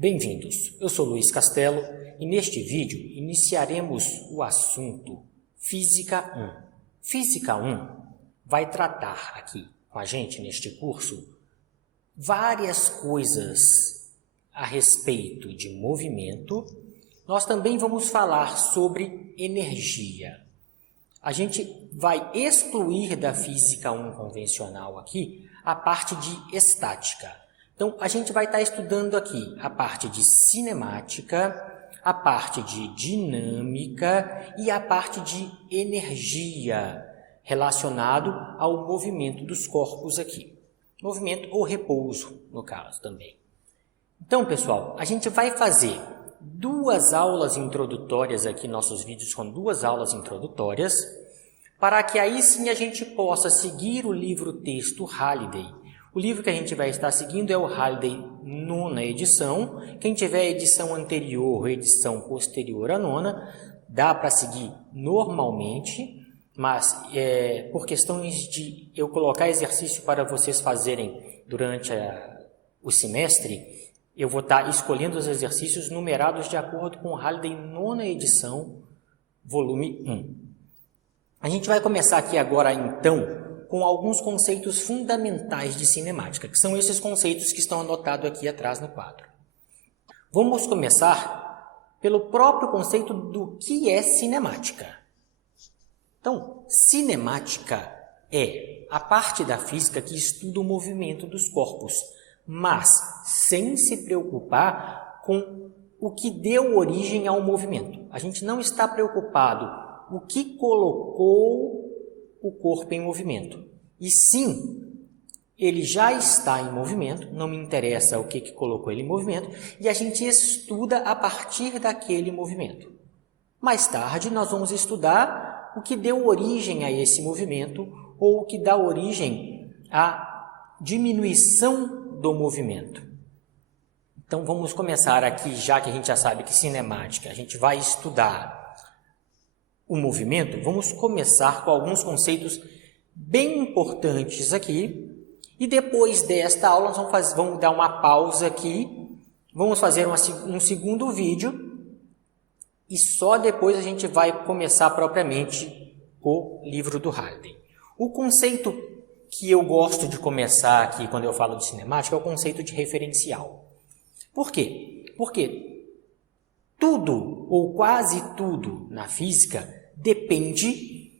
Bem-vindos, eu sou Luiz Castelo e neste vídeo iniciaremos o assunto Física 1. Física 1 vai tratar aqui com a gente neste curso várias coisas a respeito de movimento. Nós também vamos falar sobre energia. A gente vai excluir da Física 1 convencional aqui a parte de estática. Então, a gente vai estar estudando aqui a parte de cinemática, a parte de dinâmica e a parte de energia relacionado ao movimento dos corpos aqui. Movimento ou repouso, no caso também. Então, pessoal, a gente vai fazer duas aulas introdutórias aqui, nossos vídeos com duas aulas introdutórias, para que aí sim a gente possa seguir o livro-texto Halliday. O livro que a gente vai estar seguindo é o Halliday, 9ª edição. Quem tiver edição anterior ou edição posterior à 9ª, dá para seguir normalmente, mas por questões de eu colocar exercício para vocês fazerem durante o semestre, eu vou estar escolhendo os exercícios numerados de acordo com o Halliday, 9ª edição, volume 1. A gente vai começar aqui agora, então, com alguns conceitos fundamentais de cinemática, que são esses conceitos que estão anotados aqui atrás no quadro. Vamos começar pelo próprio conceito do que é cinemática. Então, cinemática é a parte da física que estuda o movimento dos corpos, mas sem se preocupar com o que deu origem ao movimento. A gente não está preocupado com o que colocou o corpo em movimento. E sim, ele já está em movimento, não me interessa o que colocou ele em movimento, e a gente estuda a partir daquele movimento. Mais tarde, nós vamos estudar o que deu origem a esse movimento, ou o que dá origem à diminuição do movimento. Então, vamos começar aqui, já que a gente já sabe que cinemática, a gente vai estudar o movimento, vamos começar com alguns conceitos bem importantes aqui, e depois desta aula nós vamos dar uma pausa aqui, vamos fazer um segundo vídeo, e só depois a gente vai começar propriamente o livro do Halliday. O conceito que eu gosto de começar aqui quando eu falo de cinemática é o conceito de referencial. Por quê? Porque tudo, ou quase tudo, na física depende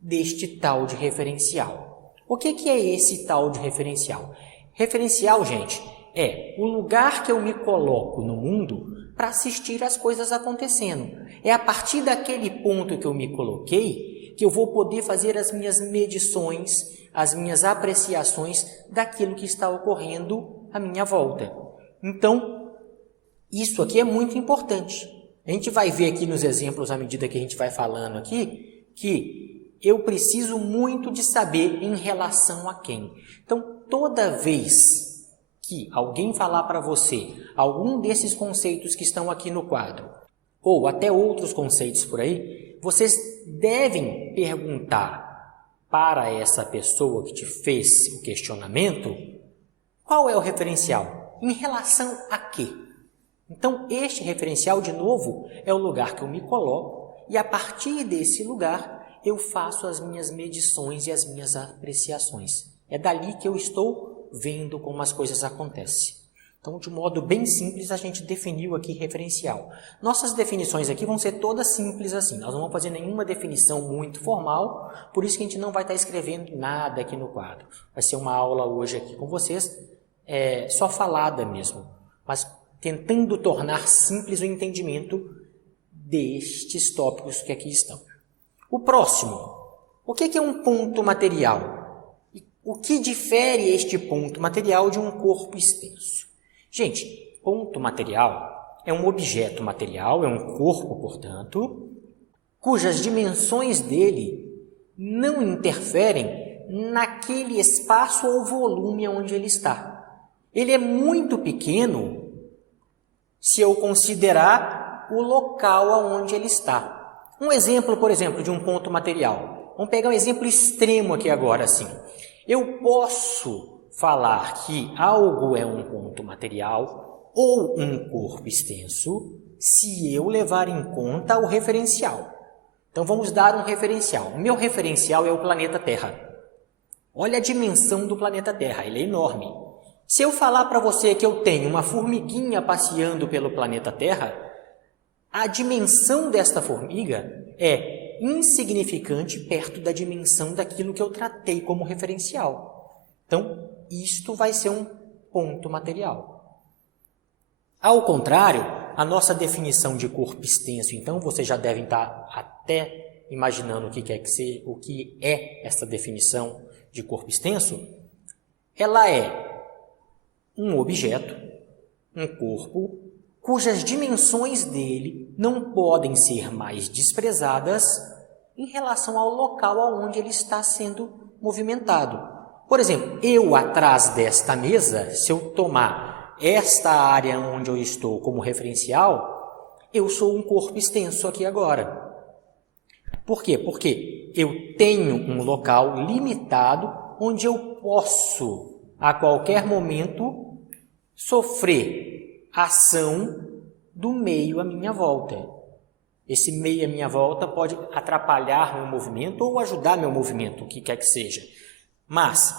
deste tal de referencial. O que é esse tal de referencial? Referencial, gente, é o lugar que eu me coloco no mundo para assistir as coisas acontecendo. É a partir daquele ponto que eu me coloquei que eu vou poder fazer as minhas medições, as minhas apreciações daquilo que está ocorrendo à minha volta. Então, isso aqui é muito importante. A gente vai ver aqui nos exemplos, à medida que a gente vai falando aqui, que eu preciso muito de saber em relação a quem. Então, toda vez que alguém falar para você algum desses conceitos que estão aqui no quadro, ou até outros conceitos por aí, vocês devem perguntar para essa pessoa que te fez o questionamento, qual é o referencial? Em relação a quê? Então, este referencial, de novo, é o lugar que eu me coloco e, a partir desse lugar, eu faço as minhas medições e as minhas apreciações. É dali que eu estou vendo como as coisas acontecem. Então, de modo bem simples, a gente definiu aqui referencial. Nossas definições aqui vão ser todas simples assim. Nós não vamos fazer nenhuma definição muito formal, por isso que a gente não vai estar escrevendo nada aqui no quadro. Vai ser uma aula hoje aqui com vocês, só falada mesmo, mas tentando tornar simples o entendimento destes tópicos que aqui estão. O próximo, o que é um ponto material? O que difere este ponto material de um corpo extenso? Gente, ponto material é um objeto material, é um corpo, portanto, cujas dimensões dele não interferem naquele espaço ou volume onde ele está. Ele é muito pequeno se eu considerar o local aonde ele está. Um exemplo, por exemplo, de um ponto material. Vamos pegar um exemplo extremo aqui agora, assim. Eu posso falar que algo é um ponto material ou um corpo extenso se eu levar em conta o referencial. Então, vamos dar um referencial. O meu referencial é o planeta Terra. Olha a dimensão do planeta Terra, ele é enorme. Se eu falar para você que eu tenho uma formiguinha passeando pelo planeta Terra, a dimensão desta formiga é insignificante perto da dimensão daquilo que eu tratei como referencial. Então, isto vai ser um ponto material. Ao contrário, a nossa definição de corpo extenso, então, vocês já devem estar até imaginando o que é essa definição de corpo extenso. Ela é um objeto, um corpo, cujas dimensões dele não podem ser mais desprezadas em relação ao local aonde ele está sendo movimentado. Por exemplo, eu atrás desta mesa, se eu tomar esta área onde eu estou como referencial, eu sou um corpo extenso aqui agora. Por quê? Porque eu tenho um local limitado onde eu posso, a qualquer momento, sofrer ação do meio à minha volta. Esse meio à minha volta pode atrapalhar meu movimento ou ajudar meu movimento, o que quer que seja. Mas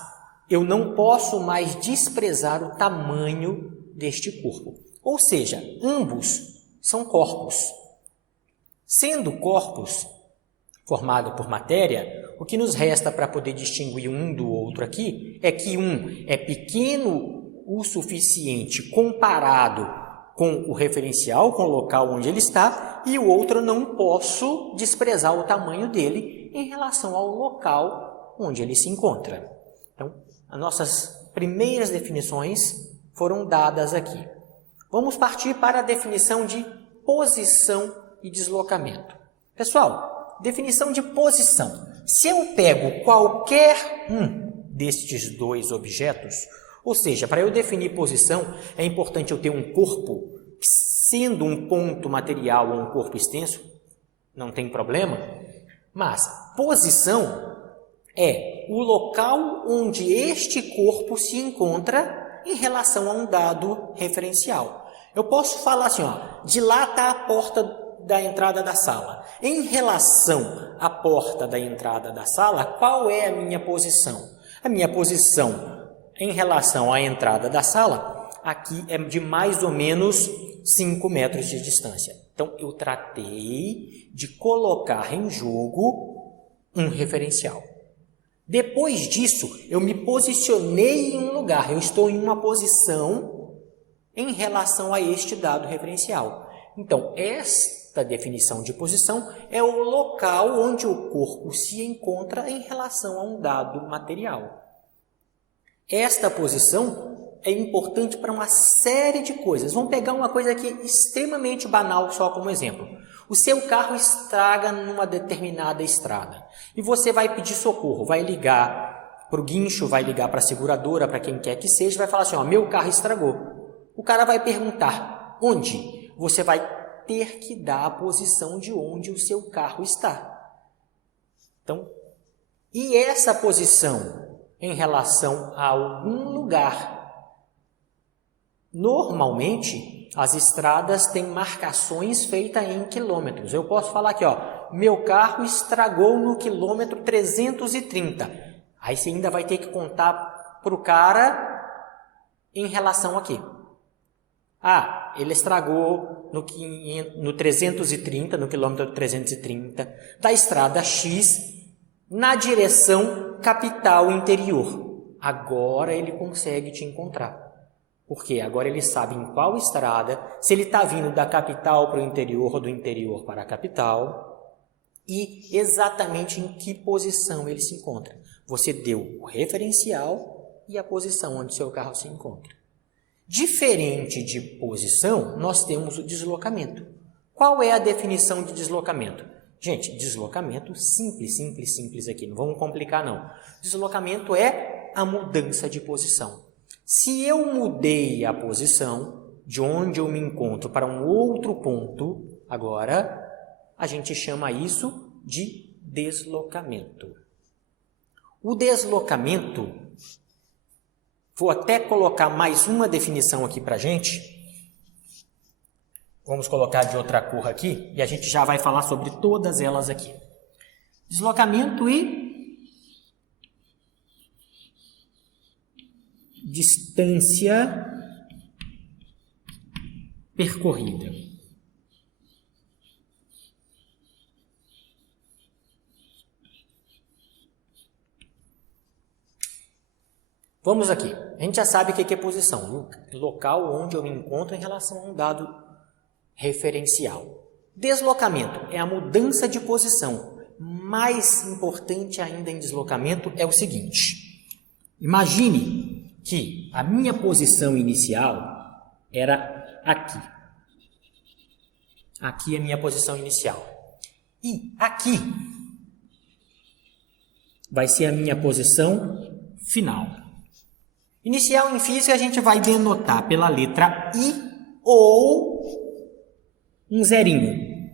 eu não posso mais desprezar o tamanho deste corpo. Ou seja, ambos são corpos. Sendo corpos formados por matéria, o que nos resta para poder distinguir um do outro aqui é que um é pequeno o suficiente comparado com o referencial, com o local onde ele está, e o outro eu não posso desprezar o tamanho dele em relação ao local onde ele se encontra. Então, as nossas primeiras definições foram dadas aqui. Vamos partir para a definição de posição e deslocamento. Pessoal, definição de posição. Se eu pego qualquer um destes dois objetos, ou seja, para eu definir posição, é importante eu ter um corpo, sendo um ponto material ou um corpo extenso, não tem problema, mas posição é o local onde este corpo se encontra em relação a um dado referencial. Eu posso falar assim, ó, de lá está a porta da entrada da sala. Em relação à porta da entrada da sala, qual é a minha posição? A minha posição em relação à entrada da sala, aqui é de mais ou menos 5 metros de distância. Então, eu tratei de colocar em jogo um referencial. Depois disso, eu me posicionei em um lugar. Eu estou em uma posição em relação a este dado referencial. Então, esta definição de posição é o local onde o corpo se encontra em relação a um dado material. Esta posição é importante para uma série de coisas. Vamos pegar uma coisa aqui extremamente banal só como exemplo. O seu carro estraga numa determinada estrada e você vai pedir socorro, vai ligar para o guincho, vai ligar para a seguradora, para quem quer que seja, vai falar assim, ó, meu carro estragou. O cara vai perguntar, onde? Você vai ter que dar a posição de onde o seu carro está. Então, e essa posição em relação a algum lugar? Normalmente, as estradas têm marcações feitas em quilômetros. Eu posso falar aqui, ó, meu carro estragou no quilômetro 330. Aí você ainda vai ter que contar para o cara em relação a quê? Ah, ele estragou no 330, no quilômetro 330, da estrada X, na direção capital interior. Agora ele consegue te encontrar. Porque agora ele sabe em qual estrada, se ele está vindo da capital para o interior ou do interior para a capital e exatamente em que posição ele se encontra. Você deu o referencial e a posição onde seu carro se encontra. Diferente de posição, nós temos o deslocamento. Qual é a definição de deslocamento? Gente, deslocamento simples aqui, não vamos complicar não. Deslocamento é a mudança de posição. Se eu mudei a posição de onde eu me encontro para um outro ponto, agora a gente chama isso de deslocamento. O deslocamento, vou até colocar mais uma definição aqui para a gente, Vamos colocar de outra cor aqui e a gente já vai falar sobre todas elas aqui. Deslocamento e distância percorrida. Vamos aqui. A gente já sabe o que é posição, o local onde eu me encontro em relação a um dado referencial. Deslocamento é a mudança de posição. Mais importante ainda em deslocamento é o seguinte. Imagine que a minha posição inicial era aqui. Aqui é a minha posição inicial. E aqui vai ser a minha posição final. Inicial em física a gente vai denotar pela letra I ou um zerinho.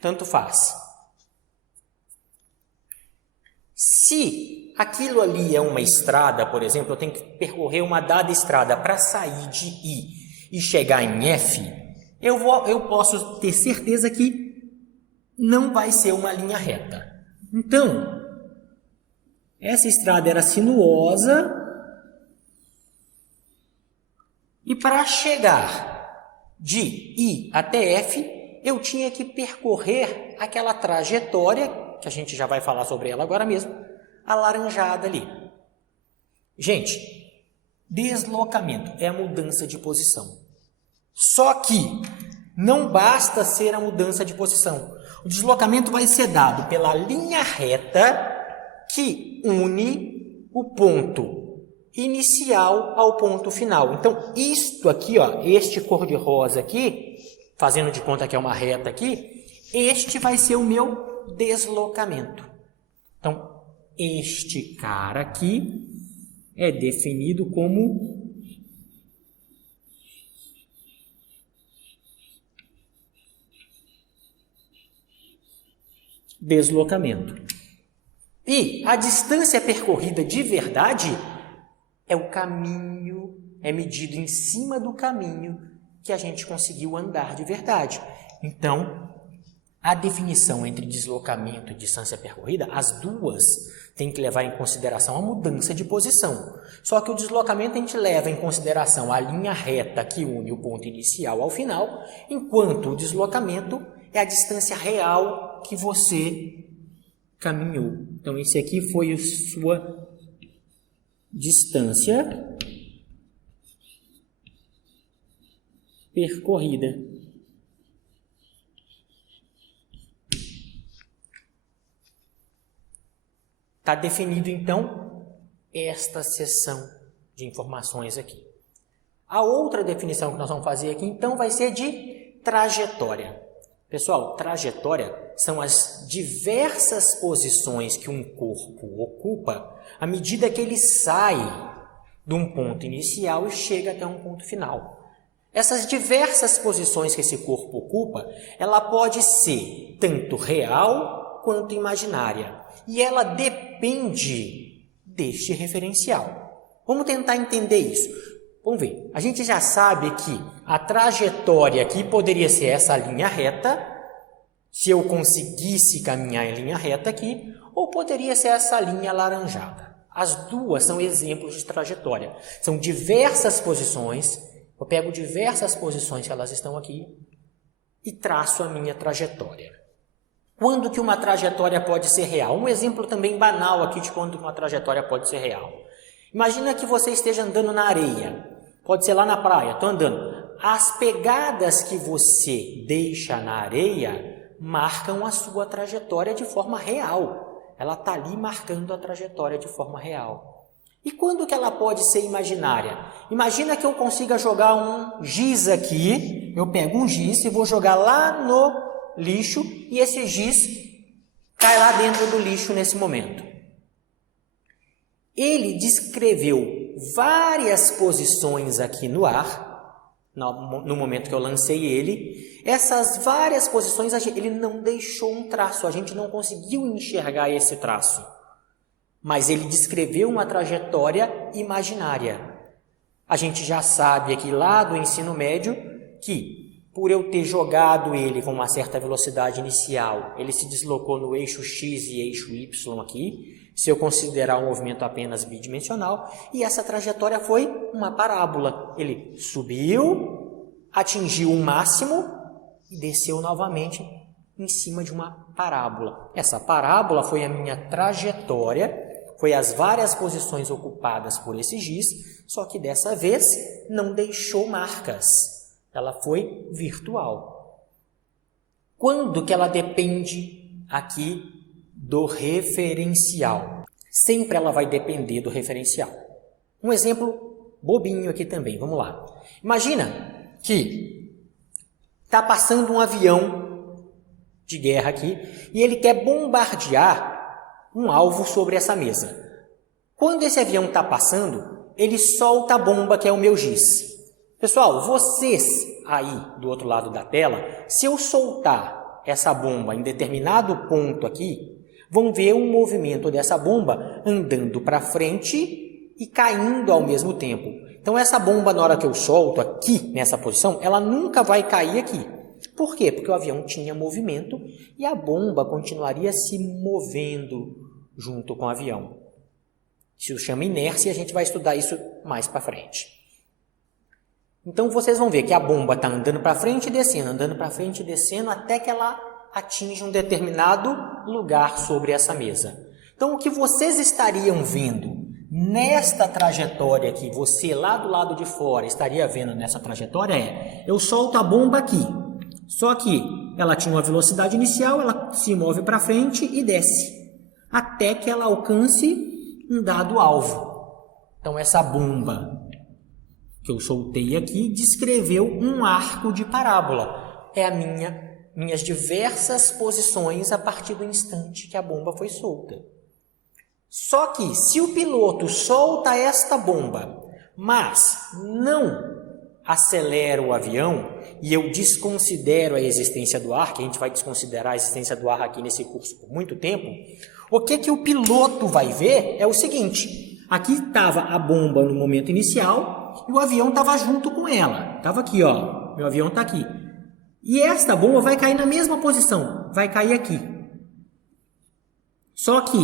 Tanto faz. Se aquilo ali é uma estrada, por exemplo, eu tenho que percorrer uma dada estrada para sair de I e chegar em F, eu posso ter certeza que não vai ser uma linha reta. Então, essa estrada era sinuosa e para chegar de I até F, eu tinha que percorrer aquela trajetória, que a gente já vai falar sobre ela agora mesmo, alaranjada ali. Gente, deslocamento é a mudança de posição. Só que não basta ser a mudança de posição. O deslocamento vai ser dado pela linha reta que une o ponto inicial ao ponto final. Então, isto aqui, ó, este cor-de-rosa aqui, fazendo de conta que é uma reta aqui, este vai ser o meu deslocamento. Então, este cara aqui é definido como deslocamento. E a distância percorrida de verdade é o caminho, é medido em cima do caminho que a gente conseguiu andar de verdade. Então, a definição entre deslocamento e distância percorrida, as duas têm que levar em consideração a mudança de posição. Só que o deslocamento a gente leva em consideração a linha reta que une o ponto inicial ao final, enquanto o deslocamento é a distância real que você caminhou. Então, esse aqui foi a sua distância percorrida. Está definido, então, esta seção de informações aqui. A outra definição que nós vamos fazer aqui, então, vai ser de trajetória. Pessoal, trajetória são as diversas posições que um corpo ocupa à medida que ele sai de um ponto inicial e chega até um ponto final. Essas diversas posições que esse corpo ocupa, ela pode ser tanto real quanto imaginária. E ela depende deste referencial. Vamos tentar entender isso. Vamos ver. A gente já sabe que a trajetória aqui poderia ser essa linha reta, se eu conseguisse caminhar em linha reta aqui, ou poderia ser essa linha alaranjada. As duas são exemplos de trajetória. São diversas posições. Eu pego diversas posições que elas estão aqui e traço a minha trajetória. Quando que uma trajetória pode ser real? Um exemplo também banal aqui de quando uma trajetória pode ser real. Imagina que você esteja andando na areia. Pode ser lá na praia, estou andando. As pegadas que você deixa na areia marcam a sua trajetória de forma real. Ela está ali marcando a trajetória de forma real. E quando que ela pode ser imaginária? Imagina que eu consiga jogar um giz aqui. Eu pego um giz e vou jogar lá no lixo e esse giz cai lá dentro do lixo nesse momento. Ele descreveu várias posições aqui no ar, no momento que eu lancei ele. Essas várias posições, ele não deixou um traço, a gente não conseguiu enxergar esse traço. Mas ele descreveu uma trajetória imaginária. A gente já sabe aqui lá do ensino médio que por eu ter jogado ele com uma certa velocidade inicial, ele se deslocou no eixo X e eixo Y aqui, se eu considerar um movimento apenas bidimensional, e essa trajetória foi uma parábola. Ele subiu, atingiu um máximo e desceu novamente em cima de uma parábola. Essa parábola foi a minha trajetória, foi as várias posições ocupadas por esse giz, só que dessa vez não deixou marcas. Ela foi virtual. Quando que ela depende aqui do referencial? Sempre ela vai depender do referencial. Um exemplo bobinho aqui também, vamos lá. Imagina que está passando um avião de guerra aqui e ele quer bombardear um alvo sobre essa mesa. Quando esse avião está passando, ele solta a bomba que é o meu giz. Pessoal, vocês aí do outro lado da tela, se eu soltar essa bomba em determinado ponto aqui, vão ver um movimento dessa bomba andando para frente e caindo ao mesmo tempo. Então essa bomba, na hora que eu solto aqui nessa posição, ela nunca vai cair aqui. Por quê? Porque o avião tinha movimento e a bomba continuaria se movendo junto com o avião. Isso chama inércia e a gente vai estudar isso mais para frente. Então vocês vão ver que a bomba está andando para frente e descendo, andando para frente e descendo até que ela atinge um determinado lugar sobre essa mesa. Então o que vocês estariam vendo nesta trajetória aqui, você lá do lado de fora estaria vendo nessa trajetória é, eu solto a bomba aqui, só que ela tinha uma velocidade inicial, ela se move para frente e desce, até que ela alcance um dado alvo. Então essa bomba que eu soltei aqui descreveu um arco de parábola. É a minhas diversas posições a partir do instante que a bomba foi solta. Só que se o piloto solta esta bomba, mas não acelera o avião, e eu desconsidero a existência do ar, que a gente vai desconsiderar a existência do ar aqui nesse curso por muito tempo, o que o piloto vai ver é o seguinte: aqui estava a bomba no momento inicial e o avião estava junto com ela. Estava aqui, ó, meu avião está aqui. E esta bomba vai cair na mesma posição, vai cair aqui. Só que,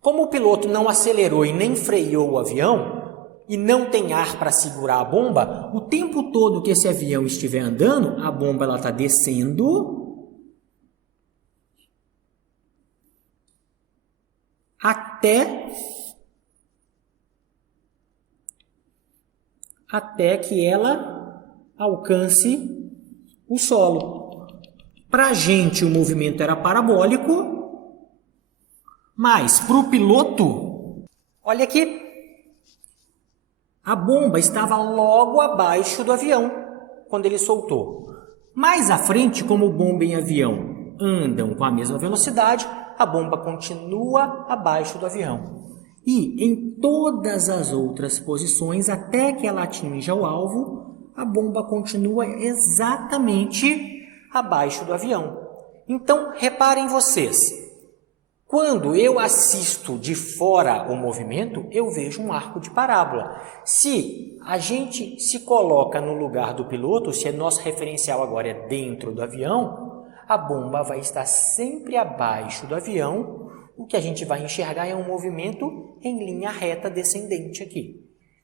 como o piloto não acelerou e nem freou o avião, e não tem ar para segurar a bomba, o tempo todo que esse avião estiver andando, a bomba está descendo até que ela alcance o solo. Para a gente o movimento era parabólico, mas para o piloto, olha aqui, a bomba estava logo abaixo do avião quando ele soltou. Mais à frente, como bomba e avião andam com a mesma velocidade, a bomba continua abaixo do avião. E em todas as outras posições, até que ela atinja o alvo, a bomba continua exatamente abaixo do avião. Então, reparem vocês, quando eu assisto de fora o movimento, eu vejo um arco de parábola. Se a gente se coloca no lugar do piloto, se o nosso referencial agora é dentro do avião, a bomba vai estar sempre abaixo do avião. O que a gente vai enxergar é um movimento em linha reta descendente aqui.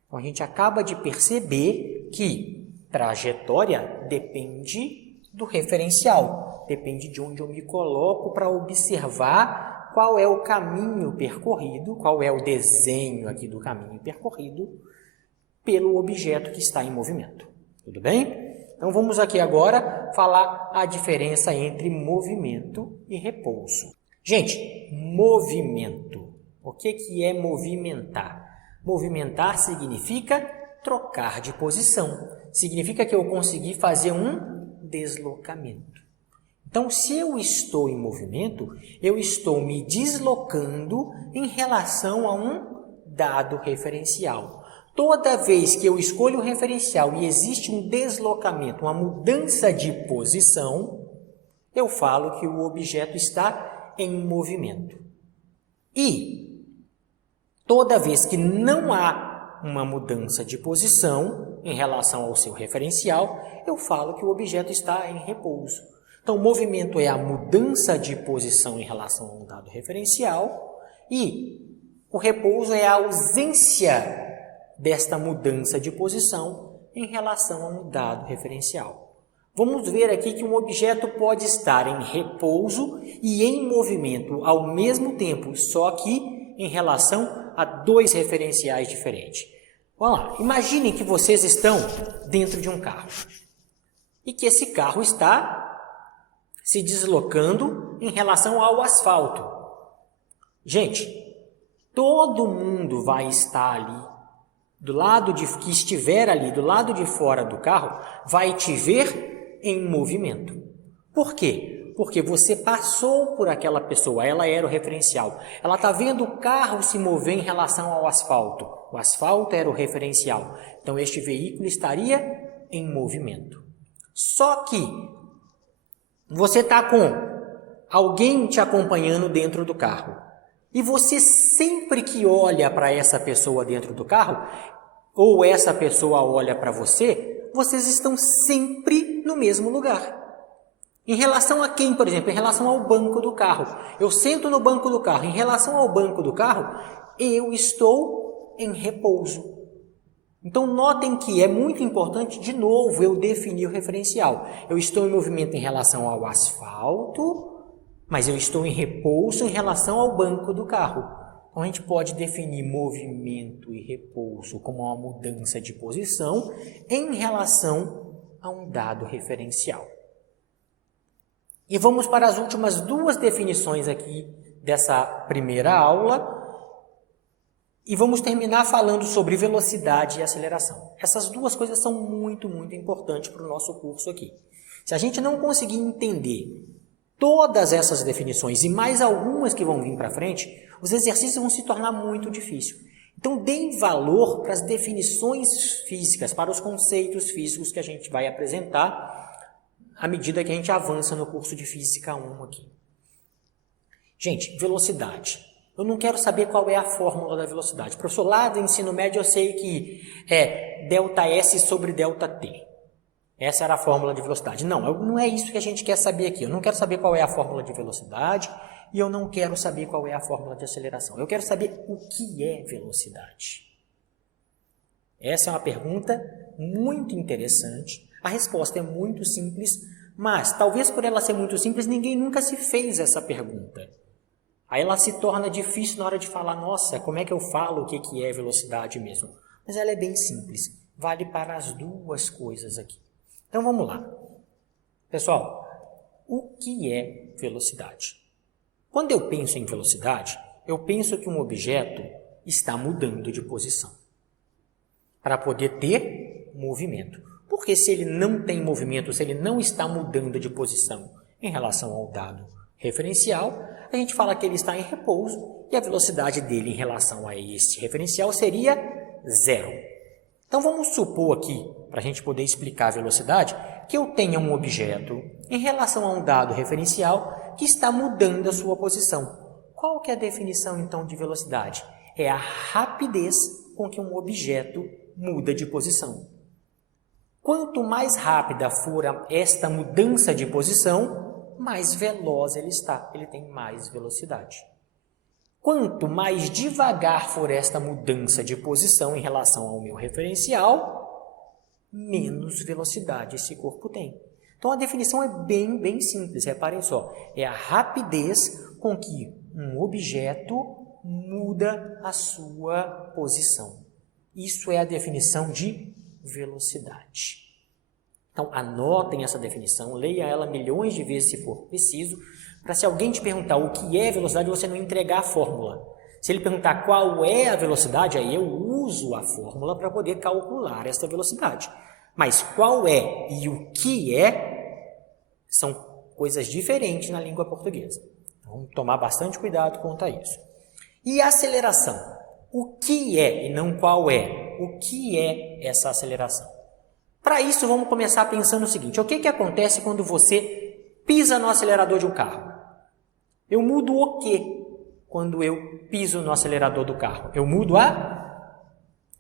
Então, a gente acaba de perceber que trajetória depende do referencial, depende de onde eu me coloco para observar qual é o caminho percorrido, qual é o desenho aqui do caminho percorrido pelo objeto que está em movimento. Tudo bem? Então, vamos aqui agora falar a diferença entre movimento e repouso. Gente, movimento. O que é movimentar? Movimentar significa trocar de posição. Significa que eu consegui fazer um deslocamento. Então, se eu estou em movimento, eu estou me deslocando em relação a um dado referencial. Toda vez que eu escolho o referencial e existe um deslocamento, uma mudança de posição, eu falo que o objeto está em movimento. E toda vez que não há uma mudança de posição em relação ao seu referencial, eu falo que o objeto está em repouso. Então, o movimento é a mudança de posição em relação a um dado referencial e o repouso é a ausência desta mudança de posição em relação a um dado referencial. Vamos ver aqui que um objeto pode estar em repouso e em movimento ao mesmo tempo, só que em relação a dois referenciais diferentes. Vamos lá, imaginem que vocês estão dentro de um carro e que esse carro está se deslocando em relação ao asfalto. Gente, todo mundo vai estar ali, que estiver ali do lado de fora do carro, vai te ver em movimento. Por quê? Porque você passou por aquela pessoa, ela era o referencial. Ela está vendo o carro se mover em relação ao asfalto. O asfalto era o referencial. Então, este veículo estaria em movimento. Só que você está com alguém te acompanhando dentro do carro. E você sempre que olha para essa pessoa dentro do carro, ou essa pessoa olha para você, vocês estão sempre no mesmo lugar. Em relação a quem, por exemplo? Em relação ao banco do carro. Eu sento no banco do carro. Em relação ao banco do carro, eu estou em repouso. Então, notem que é muito importante, de novo, eu definir o referencial. Eu estou em movimento em relação ao asfalto, mas eu estou em repouso em relação ao banco do carro. Então, a gente pode definir movimento e repouso como uma mudança de posição em relação a um dado referencial. E vamos para as últimas duas definições aqui dessa primeira aula. E vamos terminar falando sobre velocidade e aceleração. Essas duas coisas são muito, muito importantes para o nosso curso aqui. Se a gente não conseguir entender todas essas definições e mais algumas que vão vir para frente, os exercícios vão se tornar muito difíceis. Então, deem valor para as definições físicas, para os conceitos físicos que a gente vai apresentar à medida que a gente avança no curso de Física 1 aqui. Gente, velocidade. Eu não quero saber qual é a fórmula da velocidade. Professor, lá do ensino médio eu sei que é ΔS sobre ΔT. Essa era a fórmula de velocidade. Não é isso que a gente quer saber aqui. Eu não quero saber qual é a fórmula de velocidade e eu não quero saber qual é a fórmula de aceleração. Eu quero saber o que é velocidade. Essa é uma pergunta muito interessante. A resposta é muito simples, mas talvez por ela ser muito simples, ninguém nunca se fez essa pergunta. Aí ela se torna difícil na hora de falar, nossa, como é que eu falo o que é velocidade mesmo? Mas ela é bem simples, vale para as duas coisas aqui. Então vamos lá. Pessoal, o que é velocidade? Quando eu penso em velocidade, eu penso que um objeto está mudando de posição para poder ter movimento. Porque se ele não tem movimento, se ele não está mudando de posição em relação ao dado referencial, a gente fala que ele está em repouso e a velocidade dele em relação a este referencial seria zero. Então vamos supor aqui, para a gente poder explicar a velocidade, que eu tenha um objeto em relação a um dado referencial que está mudando a sua posição. Qual que é a definição então de velocidade? É a rapidez com que um objeto muda de posição. Quanto mais rápida for esta mudança de posição, mais veloz ele está, ele tem mais velocidade. Quanto mais devagar for esta mudança de posição em relação ao meu referencial, menos velocidade esse corpo tem. Então a definição é bem simples, reparem só. É a rapidez com que um objeto muda a sua posição. Isso é a definição de velocidade. Então, anotem essa definição, leia ela milhões de vezes se for preciso, para se alguém te perguntar o que é velocidade, você não entregar a fórmula. Se ele perguntar qual é a velocidade, aí eu uso a fórmula para poder calcular essa velocidade. Mas qual é e o que é, são coisas diferentes na língua portuguesa. Vamos tomar bastante cuidado quanto a isso. E a aceleração? O que é e não qual é? O que é essa aceleração? Para isso, vamos começar pensando o seguinte. O que acontece quando você pisa no acelerador de um carro? Eu mudo o quê quando eu piso no acelerador do carro? Eu mudo a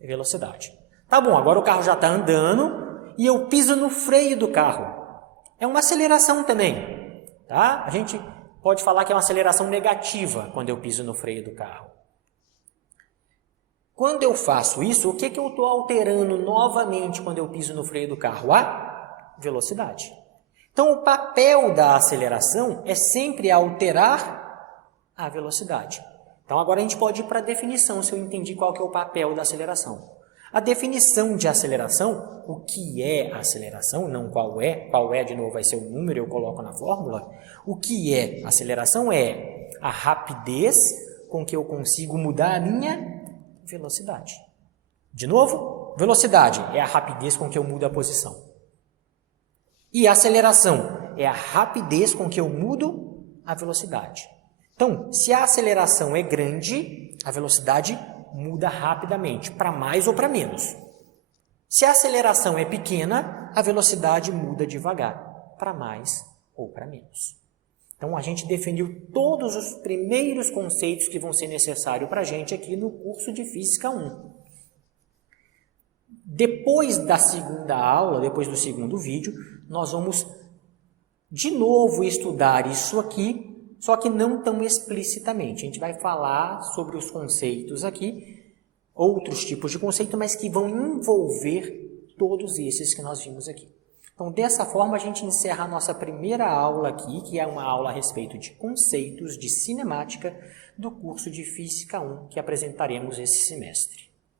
velocidade. Tá bom, agora o carro já está andando e eu piso no freio do carro. É uma aceleração também, tá? A gente pode falar que é uma aceleração negativa quando eu piso no freio do carro. Quando eu faço isso, o que eu estou alterando novamente quando eu piso no freio do carro? A velocidade. Então, o papel da aceleração é sempre alterar a velocidade. Então, agora a gente pode ir para a definição, se eu entendi qual que é o papel da aceleração. A definição de aceleração, o que é aceleração, não qual é de novo vai ser o número, eu coloco na fórmula. O que é aceleração é a rapidez com que eu consigo mudar a minha velocidade. De novo, velocidade é a rapidez com que eu mudo a posição. E aceleração é a rapidez com que eu mudo a velocidade. Então, se a aceleração é grande, a velocidade muda rapidamente, para mais ou para menos. Se a aceleração é pequena, a velocidade muda devagar, para mais ou para menos. Então, a gente definiu todos os primeiros conceitos que vão ser necessários para a gente aqui no curso de Física 1. Depois da segunda aula, depois do segundo vídeo, nós vamos de novo estudar isso aqui, só que não tão explicitamente. A gente vai falar sobre os conceitos aqui, outros tipos de conceito, mas que vão envolver todos esses que nós vimos aqui. Então, dessa forma, a gente encerra a nossa primeira aula aqui, que é uma aula a respeito de conceitos de cinemática do curso de Física 1 que apresentaremos esse semestre.